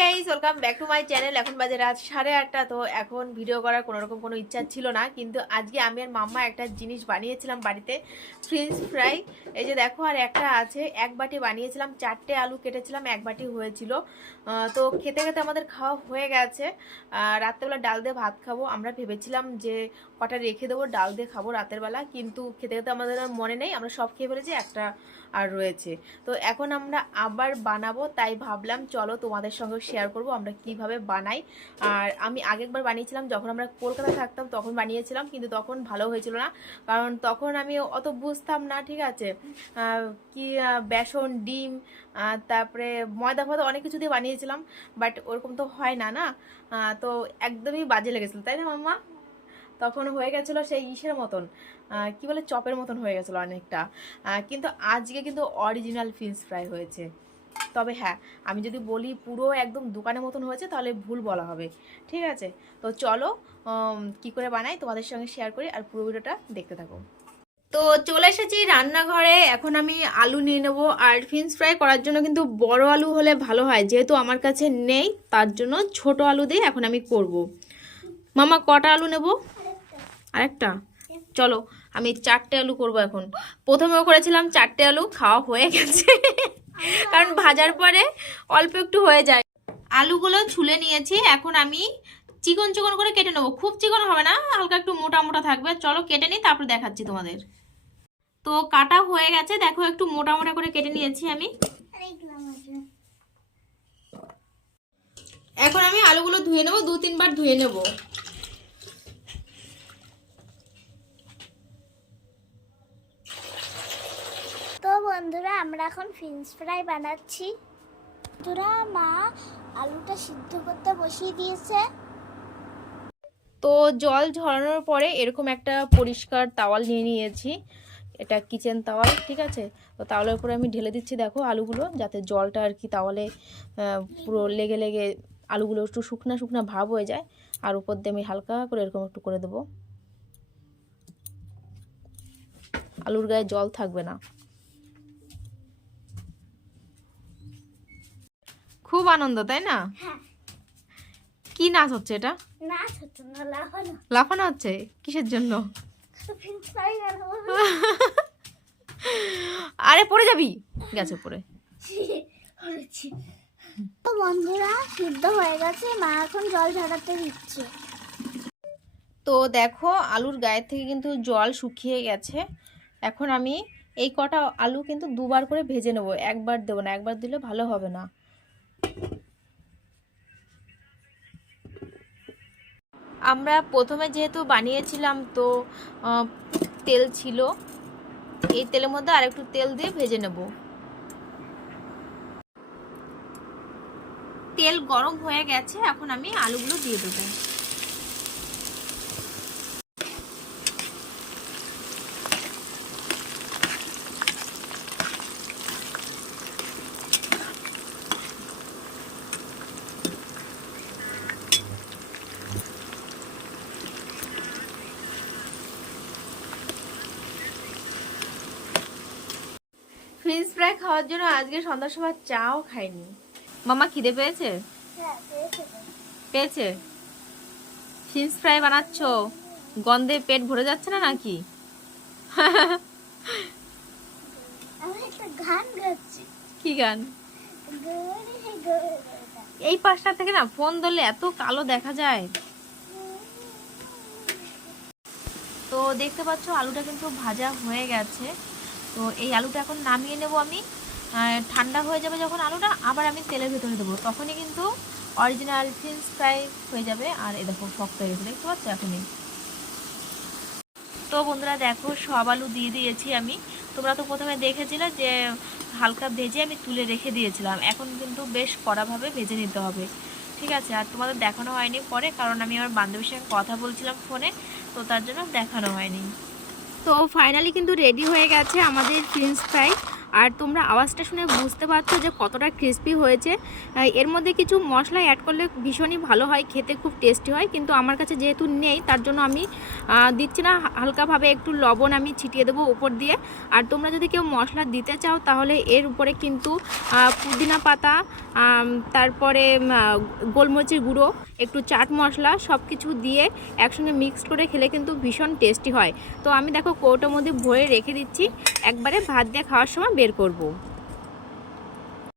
Guys, welcome back to my channel. এখন বাজে রাত 8:30। তো এখন ভিডিও করার কোনো ইচ্ছা ছিল না, কিন্তু আজকে আমি আর মাম্মা একটা জিনিস বানিয়েছিলাম বাড়িতে, ফ্রেঞ্চ ফ্রাই। এই যে দেখো, আর একটা আছে, এক বাটি বানিয়েছিলাম, 4টে আলু কেটেছিলাম, এক বাটি হয়েছিল। তো খেতে খেতে আমাদের খাওয়া হয়ে গেছে। রাত্রেবেলা ডাল দিয়ে ভাত খাবো। আমরা ভেবেছিলাম যে কটা রেখে দেবো, ডাল দিয়ে খাবো রাতের বেলা, কিন্তু খেতে খেতে আমাদের আর মনে নেই, আমরা সব খেয়ে ফেলেছি, একটা আর রয়েছে। তো এখন আমরা আবার বানাবো, তাই ভাবলাম চলো তোমাদের সঙ্গে শেয়ার করব আমরা কিভাবে বানাই। আর আমি আগেরবার বানিয়েছিলাম যখন আমরা কলকাতায় থাকতাম, তখন বানিয়েছিলাম, কিন্তু তখন ভালো হয়েছিল না, কারণ তখন আমি অত বুঝতাম না, ঠিক আছে। কি বেসন, ডিম, তারপরে ময়দা ফয়দা অনেক কিছু দিয়ে বানিয়েছিলাম, বাট ওরকম তো হয় না না। তো একদমই বাজে লেগেছিল, তাই না মাম্মা? তখন হয়ে গেছিলো সেই ইসের মতন, কি বলে, চপের মতন হয়ে গেছিলো অনেকটা। কিন্তু আজকে কিন্তু অরিজিনাল ফ্রেঞ্চ ফ্রাই হয়েছে। তবে হ্যাঁ, আমি যদি বলি পুরো একদম দোকানের মতন হয়েছে তাহলে ভুল বলা হবে, ঠিক আছে। তো চলো কি করে বানাই তোমাদের সঙ্গে শেয়ার করি, আর পুরো ভিডিওটা দেখতে থাকো। তো চলে এসেছি রান্নাঘরে। এখন আমি আলু নিয়ে নেবো, আর ফ্রেঞ্চ ফ্রাই করার জন্য কিন্তু বড় আলু হলে ভালো হয়, যেহেতু আমার কাছে নেই, তার জন্য ছোট আলু দিয়ে এখন আমি করব। মামা, কটা আলু নেব? আরেকটা? চলো, আমি 4টে আলু করব। এখন প্রথমেও করেছিলাম 4টে আলু, খাওয়া হয়ে গেছে কারণ ভাজার পরে অল্প একটু হয়ে যায়। আলুগুলো ছুলে নিয়েছি, এখন আমি চিকন চিকন করে কেটে নেবো। খুব চিকন হবে না, হালকা একটু মোটা মোটা থাকবে। চলো কেটে নিই, তারপর দেখাচ্ছি তোমাদের। তো কাটা হয়ে গেছে, দেখো একটু মোটা মোটা করে কেটে নিয়েছি আমি। এখন আমি আলুগুলো ধুয়ে নেবো, 2-3 বার ধুয়ে নেবো। তো বন্ধুরা, আমরা এখন ফ্রেঞ্চ ফ্রাই বানাচ্ছি। তোরা মা আলুটা সিদ্ধ করতে বসিয়ে দিয়েছে। তো জল ঝরানোর পরে এরকম একটা পরিষ্কার তাওয়াল নিয়ে নিয়েছি, এটা কিচেন তাওয়াল, ঠিক আছে। তো তাওয়ালের উপরে আমি ঢেলে দিচ্ছি, দেখো আলুগুলো, যাতে জলটা আর কি তাওয়ালে পুরো লেগে লেগে আলুগুলো একটু শুকনা শুকনা ভাব হয়ে যায়। আর উপর দিয়ে আমি হালকা করে এরকম একটু করে দেবো, আলুর গায়ে জল থাকবে না। খুব আনন্দ, তাই না? কি নাচ হচ্ছে এটা? নাচ হচ্ছে না, লাফানো। লাফানো হচ্ছে? কিসের জন্য? ফ্রেঞ্চ ফ্রাই বানাবো। আরে পড়ে যাবি, গেছে পড়ে। তো বন্ধুরা, সিদ্ধ হয়ে গেছে, মা এখন জল ঝরাতে দিচ্ছে। তো দেখো, আলুর গায়ের থেকে কিন্তু জল শুকিয়ে গেছে। এখন আমি এই কটা আলু কিন্তু 2বার করে ভেজে নেবো, একবার দেবো না, একবার দিলে ভালো হবে না। আমরা প্রথমে যেহেতু বানিয়েছিলাম, তো তেল ছিল, এই তেলের মধ্যে আর একটু তেল দিয়ে ভেজে নেব। তেল গরম হয়ে গেছে, এখন আমি আলুগুলো দিয়ে দেবো। ফ্রেঞ্চ ফ্রাই খাওয়ার জন্য আজকে সন্ধ্যার সময় চাও খাইনি। মামা, খিদে পেয়েছে? পেয়েছে? ফ্রেঞ্চ ফ্রাই বানাচ্ছ, গন্ধে পেট ভরে যাচ্ছে না নাকি? আমি একটা গান গাচ্ছি। কি গান? এই পাশটা থেকে না ফোন ধরলে এত কালো দেখা যায়। তো দেখতে পাচ্ছ আলুটা কিন্তু ভাজা হয়ে গেছে। তো এই আলুটা এখন নামিয়ে নেব আমি। ঠান্ডা হয়ে যাবে যখন আলুটা, আবার আমি তেলের ভেতরে দেবো, তখনই কিন্তু অরিজিনাল ফ্রেঞ্চ ফ্রাই হয়ে যাবে। আর এই দেখো শক্ত হয়ে গেছে, দেখতে পাচ্ছ এখনই। তো বন্ধুরা দেখো, সব আলু দিয়ে দিয়েছি আমি। তোমরা তো প্রথমে দেখেছিলে যে হালকা ভেজে আমি তুলে রেখে দিয়েছিলাম, এখন কিন্তু বেশ কড়াভাবে ভেজে নিতে হবে, ঠিক আছে। আর তোমাদের দেখানো হয়নি পরে, কারণ আমি আমার বান্ধবীর সঙ্গে কথা বলছিলাম ফোনে, তো তার জন্য দেখানো হয়নি। তো ফাইনালি কিন্তু রেডি হয়ে গেছে আমাদের ফ্রেঞ্চ ফ্রাই। আর তোমরা আওয়াজটা শুনে বুঝতে পারছো যে কতটা ক্রিস্পি হয়েছে। এর মধ্যে কিছু মশলা অ্যাড করলে ভীষণই ভালো হয়, খেতে খুব টেস্টি হয়, কিন্তু আমার কাছে যেহেতু নেই তার জন্য আমি দিচ্ছি না। হালকাভাবে একটু লবণ আমি ছিটিয়ে দেবো উপর দিয়ে। আর তোমরা যদি কেউ মশলা দিতে চাও তাহলে এর উপরে কিন্তু পুদিনা পাতা, তারপরে গোলমরিচের গুঁড়ো, একটু চাট মশলা সব কিছু দিয়ে একসঙ্গে মিক্সড করে খেলে কিন্তু ভীষণ টেস্টি হয়। তো আমি দেখো কৌটোর মধ্যে ভরে রেখে দিচ্ছি, একবারে ভাত দিয়ে খাওয়ার সময় বের করব।